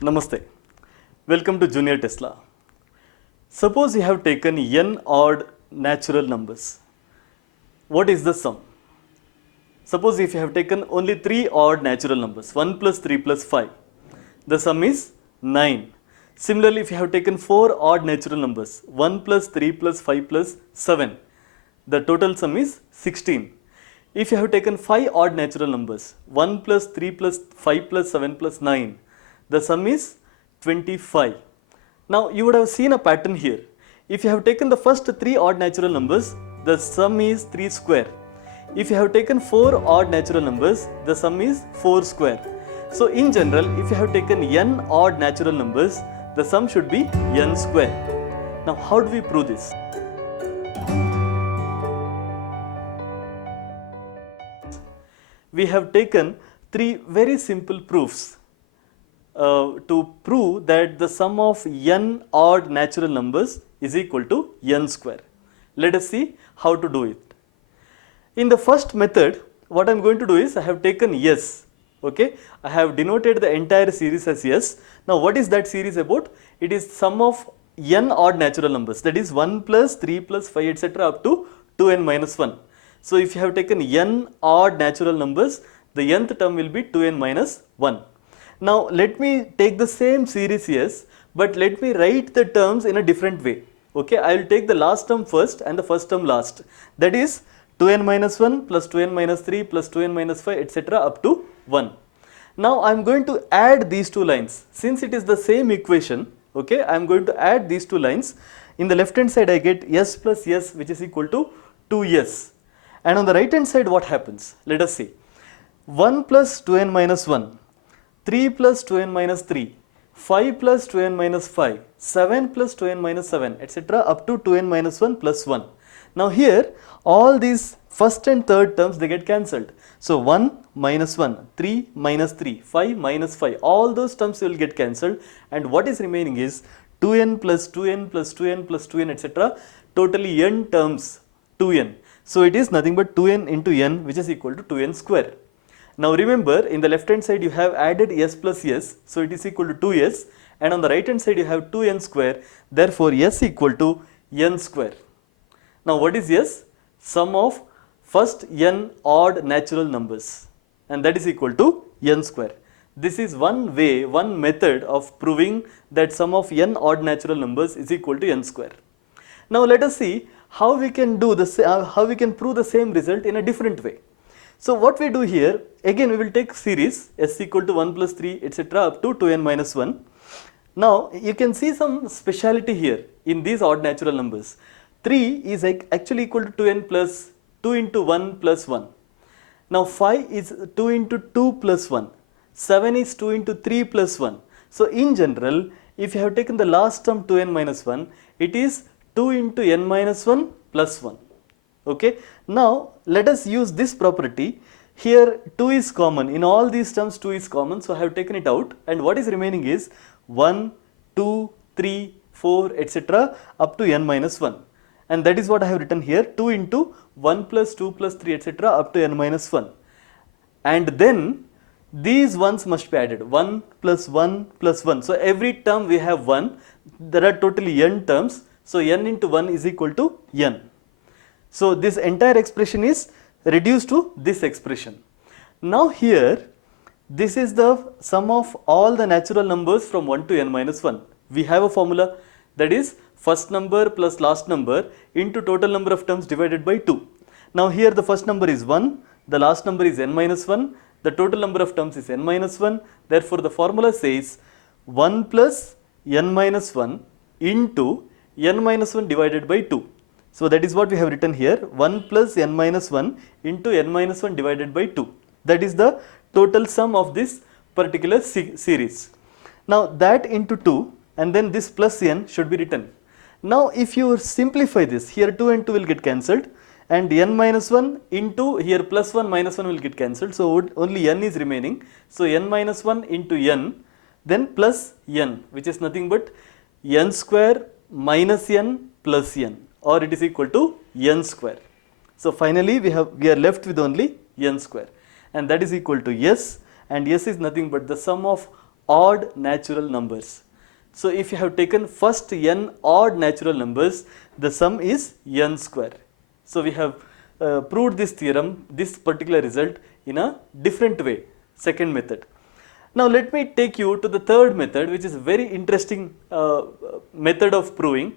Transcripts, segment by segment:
Namaste. Welcome to Junior Tesla. Suppose you have taken n odd natural numbers. What is the sum? Suppose if you have taken only 3 odd natural numbers, 1 plus 3 plus 5, the sum is 9. Similarly, if you have taken 4 odd natural numbers, 1 plus 3 plus 5 plus 7, the total sum is 16. If you have taken 5 odd natural numbers, 1 plus 3 plus 5 plus 7 plus 9, the sum is 25. Now you would have seen a pattern here. If you have taken the first 3 odd natural numbers, the sum is 3 square. If you have taken 4 odd natural numbers, the sum is 4 square. So in general, if you have taken n odd natural numbers, the sum should be n square. Now how do we prove this? We have taken 3 very simple proofs to prove that the sum of n odd natural numbers is equal to n square. Let us see how to do it. In the first method, what I am going to do is I have taken S. Okay, I have denoted the entire series as S. Now what is that series about? It is sum of n odd natural numbers, that is 1 plus 3 plus 5 etc. up to 2n minus 1. So if you have taken n odd natural numbers, the nth term will be 2n minus 1. Now let me take the same series S, but let me write the terms in a different way. Okay, I will take the last term first and the first term last. That is 2n minus 1 plus 2n minus 3 plus 2n minus 5 etc. up to 1. Now I am going to add these two lines. Since it is the same equation, okay, I am going to add these two lines. In the left hand side I get S plus S, which is equal to 2S. And on the right hand side what happens? Let us see. 1 plus 2n minus 1, 3 plus 2n minus 3, 5 plus 2n minus 5, 7 plus 2n minus 7 etc. up to 2n minus 1 plus 1. Now here all these first and third terms, they get cancelled. So 1 minus 1, 3 minus 3, 5 minus 5, all those terms will get cancelled, and what is remaining is 2n plus 2n plus 2n plus 2n etc. Totally n terms, 2n. So it is nothing but 2n into n, which is equal to 2n square. Now remember, in the left hand side you have added s plus s, so it is equal to 2s, and on the right hand side you have 2n square, therefore s equal to n square. Now what is s? Sum of first n odd natural numbers, and that is equal to n square. This is one way, one method of proving that sum of n odd natural numbers is equal to n square. Now let us see how we can do this, how we can prove the same result in a different way. So what we do here, again we will take series s equal to 1 plus 3 etc. up to 2n minus 1. Now you can see some speciality here in these odd natural numbers. 3 is actually equal to 2n plus 2 into 1 plus 1. Now 5 is 2 into 2 plus 1. 7 is 2 into 3 plus 1. So in general, if you have taken the last term 2n minus 1, it is 2 into n minus 1 plus 1. Okay. Now let us use this property. Here 2 is common. In all these terms 2 is common. So I have taken it out, and what is remaining is 1, 2, 3, 4 etc. up to n minus 1. And that is what I have written here, 2 into 1 plus 2 plus 3 etc. up to n minus 1. And then these ones must be added, 1 plus 1 plus 1. So every term we have 1, there are totally n terms. So n into 1 is equal to n. So this entire expression is reduced to this expression. Now here, this is the sum of all the natural numbers from 1 to n minus 1. We have a formula, that is first number plus last number into total number of terms divided by 2. Now here the first number is 1, the last number is n minus 1, the total number of terms is n minus 1. Therefore the formula says 1 plus n minus 1 into n minus 1 divided by 2. So that is what we have written here, 1 plus n minus 1 into n minus 1 divided by 2. That is the total sum of this particular series. Now that into 2, and then this plus n should be written. Now if you simplify this, here 2 and 2 will get cancelled, and n minus 1 into here plus 1 minus 1 will get cancelled, so only n is remaining. So n minus 1 into n, then plus n, which is nothing but n square minus n plus n, or it is equal to n square. So finally we are left with only n square, and that is equal to s, and s is nothing but the sum of odd natural numbers. So if you have taken first n odd natural numbers, the sum is n square. So we have proved this theorem, this particular result in a different way, second method. Now let me take you to the third method, which is a very interesting method of proving.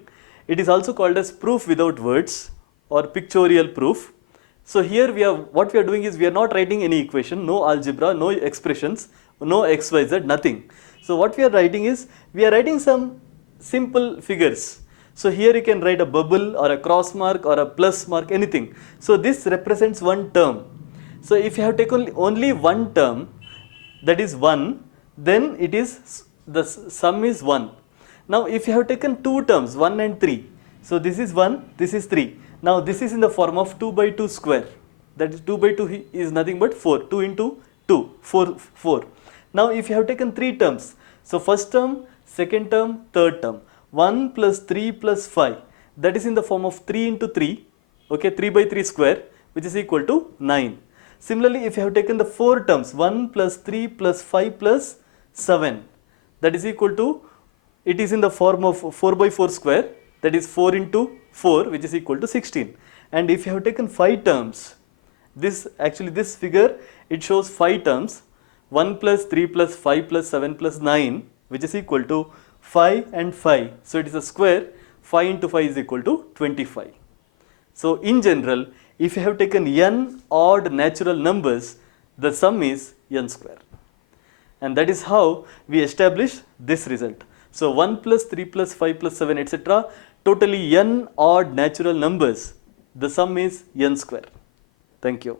It is also called as proof without words or pictorial proof. So here what we are doing is we are not writing any equation, no algebra, no expressions, no x, y, z, nothing. So what we are writing is, we are writing some simple figures. So here you can write a bubble or a cross mark or a plus mark, anything. So this represents one term. So if you have taken only one term, that is 1, then it is, the sum is 1. Now if you have taken two terms, 1 and 3, so this is 1, this is 3. Now this is in the form of 2 by 2 square. That is 2 by 2 is nothing but 4. 2 into 2, 4. Now if you have taken three terms, so first term, second term, third term, 1 plus 3 plus 5, that is in the form of 3 into 3, okay, 3 by 3 square, which is equal to 9. Similarly, if you have taken the four terms, 1 plus 3 plus 5 plus 7, that is equal to, it is in the form of 4 by 4 square, that is 4 into 4, which is equal to 16. And if you have taken 5 terms, this figure, it shows 5 terms, 1 plus 3 plus 5 plus 7 plus 9, which is equal to 5 and 5. So it is a square, 5 into 5 is equal to 25. So in general, if you have taken n odd natural numbers, the sum is n square. And that is how we establish this result. So 1 plus 3 plus 5 plus 7, etc., totally n odd natural numbers, the sum is n square. Thank you.